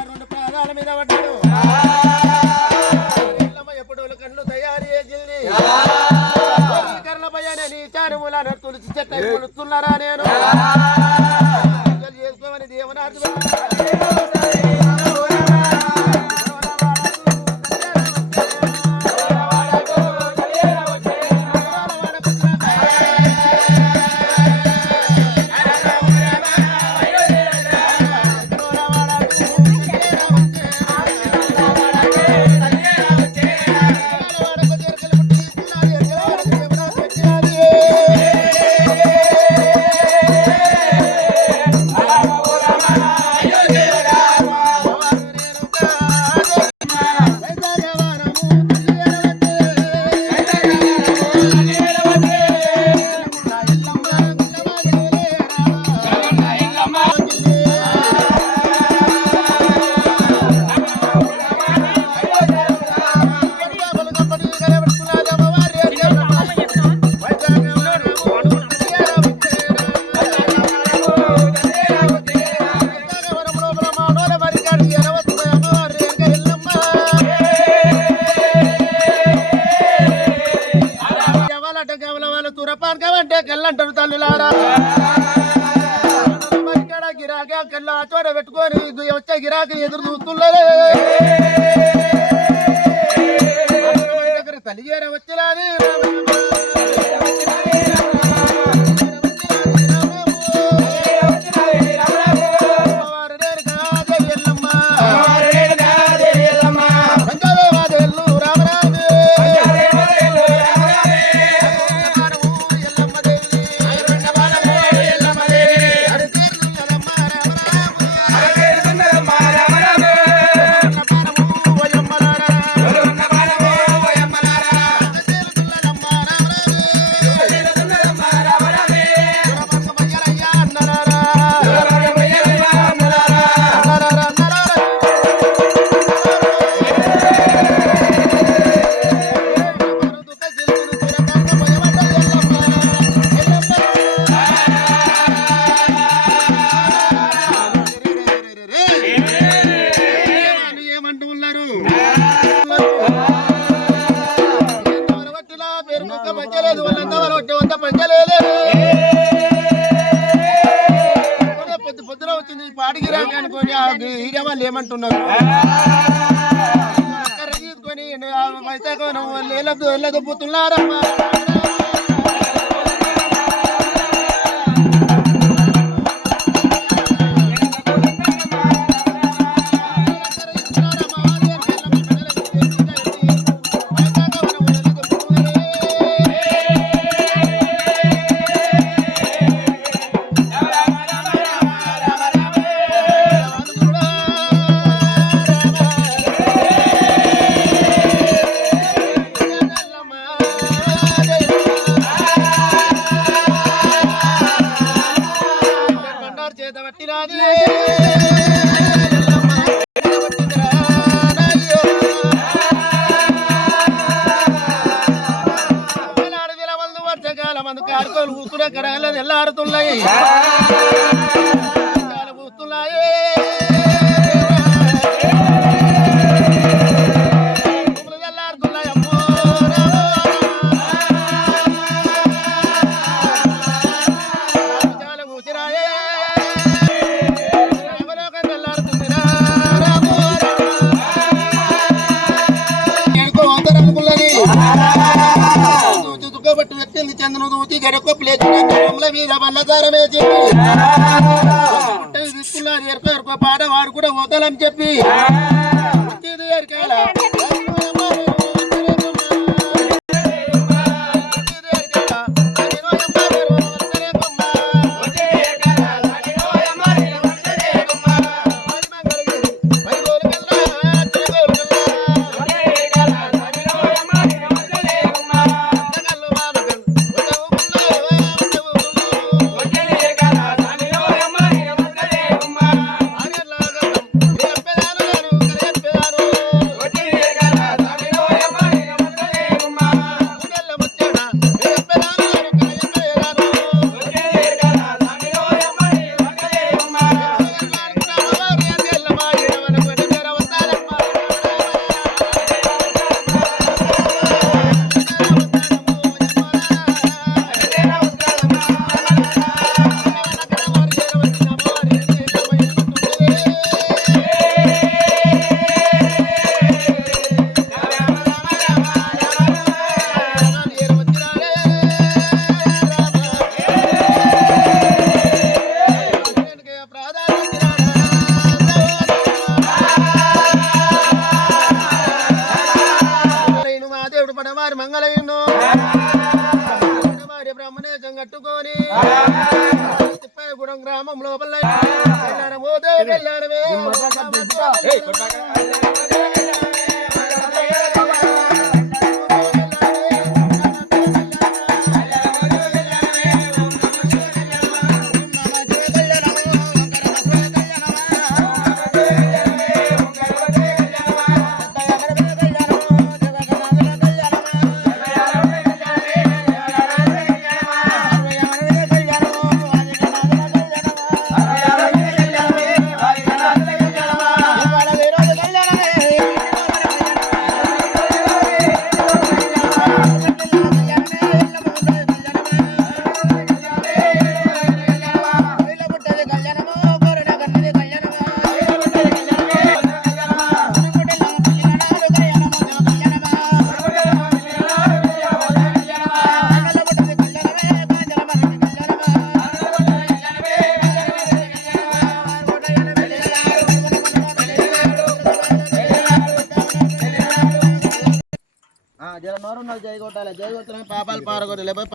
రెండు ప్రాణాల మీద పడ్డాడు ఎప్పుడు కళ్ళు తయారు చేసింది కర్ణపయ్య నీ చారుములను తులసి చెట్టు కొలుస్తున్నారా నేను చేసుకోమని దేవనాథు కళ్ళంటారు తల్లులారా గిరాకీ కళ్ళ చోట పెట్టుకొని వచ్చే గిరాకీ ఎదురు చూస్తున్నారు తల్లి చేర వచ్చేలాది పొద్దున వచ్చింది పాడికి రాక అనుకోని ఈడ వాళ్ళు ఏమంటున్నారు తీసుకొని వెళ్ళదొప్పుతున్నారమ్మా కార్కోలు కూర్చునే కడగలేదు ఎల్లాడుతున్నాయి కూస్తున్నాయి ఎల్లాడుతున్నాయి అమ్మో చాలా కూర్చురాయే చుట్టుకోబట్టి వ్యక్తింది చంద్రును దూతి గడక ప్లేట్ మీద బల్లదారమే చెప్పి తీసుకున్నారు ఎరుకో ఎరుకో పాట వాడు కూడా వదలని చెప్పి వచ్చేది ఎరికాల జర నోరు జై కొట్టాలి, జై కొట్టాలని పాపాలు పారగొట్టాలి.